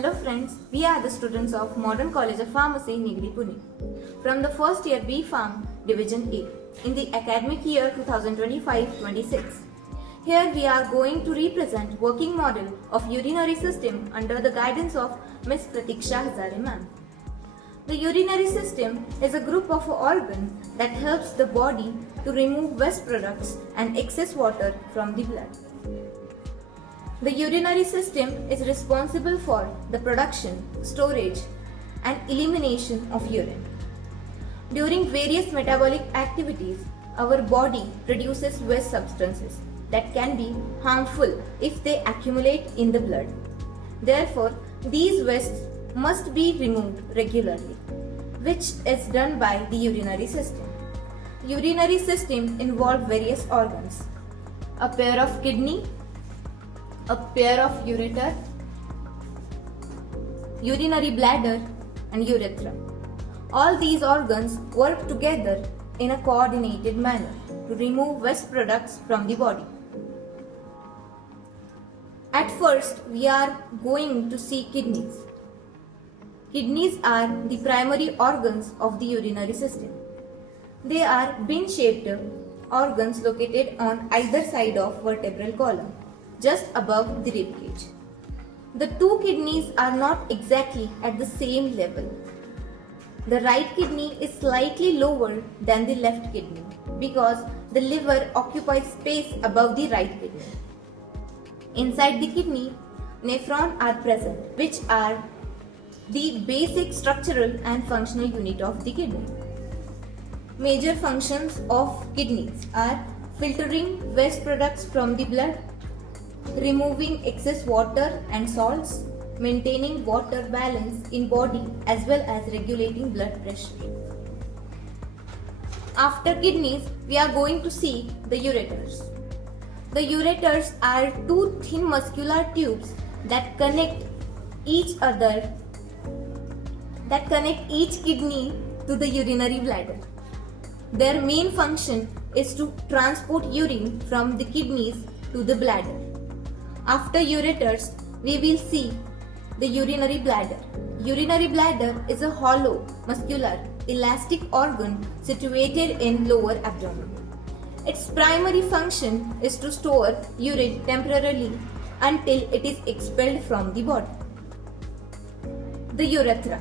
Hello friends, we are the students of Modern College of Pharmacy, Nigri, Pune. From the first year B.Pharm, Division A, in the academic year 2025-26. Here we are going to represent working model of urinary system under the guidance of Ms. Pratiksha Hazare ma'am. The urinary system is a group of organs that helps the body to remove waste products and excess water from the blood. The urinary system is responsible for the production, storage, and elimination of urine. During various metabolic activities, our body produces waste substances that can be harmful if they accumulate in the blood. Therefore, these wastes must be removed regularly, which is done by the urinary system. Urinary system involves various organs: a pair of kidney, a pair of ureter, urinary bladder, and urethra. All these organs work together in a coordinated manner to remove waste products from the body. At first, we are going to see kidneys. Kidneys are the primary organs of the urinary system. They are bean-shaped organs located on either side of vertebral column, just above the rib cage. The two kidneys are not exactly at the same level. The right kidney is slightly lower than the left kidney because the liver occupies space above the right kidney. Inside the kidney, nephrons are present, which are the basic structural and functional unit of the kidney. Major functions of kidneys are filtering waste products from the blood, removing excess water and salts, maintaining water balance in body as well as regulating blood pressure. After kidneys, we are going to see the ureters. The ureters are two thin muscular tubes that connect each kidney to the urinary bladder. Their main function is to transport urine from the kidneys to the bladder. After ureters, we will see the urinary bladder. Urinary bladder is a hollow, muscular, elastic organ situated in lower abdomen. Its primary function is to store urine temporarily until it is expelled from the body. The urethra.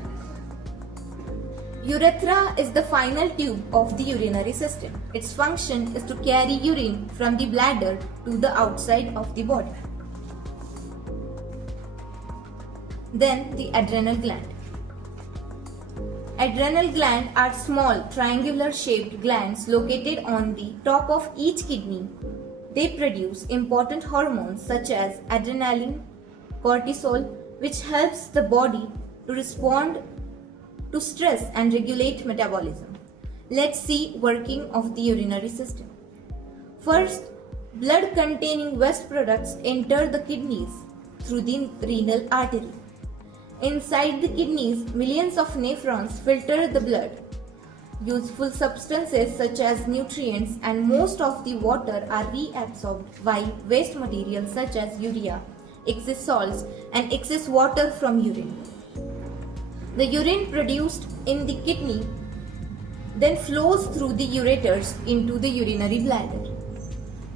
Urethra is the final tube of the urinary system. Its function is to carry urine from the bladder to the outside of the body. Then the adrenal gland. Adrenal glands are small triangular shaped glands located on the top of each kidney. They produce important hormones such as adrenaline, cortisol, which helps the body to respond to stress and regulate metabolism. Let's see working of the urinary system. First, blood containing waste products enter the kidneys through the renal artery. Inside the kidneys, millions of nephrons filter the blood. Useful substances such as nutrients and most of the water are reabsorbed while waste materials such as urea, excess salts, and excess water from urine. The urine produced in the kidney then flows through the ureters into the urinary bladder.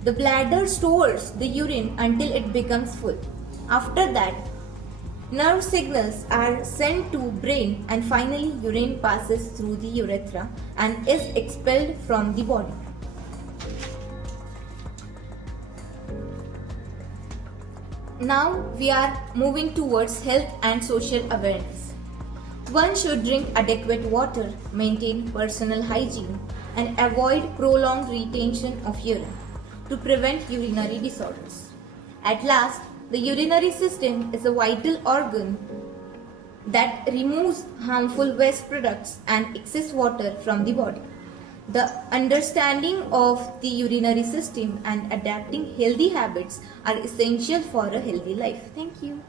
The bladder stores the urine until it becomes full. After that, nerve signals are sent to brain and finally urine passes through the urethra and is expelled from the body. Now we are moving towards health and social awareness. One should drink adequate water, maintain personal hygiene, and avoid prolonged retention of urine to prevent urinary disorders. At last, the urinary system is a vital organ that removes harmful waste products and excess water from the body. The understanding of the urinary system and adapting healthy habits are essential for a healthy life. Thank you.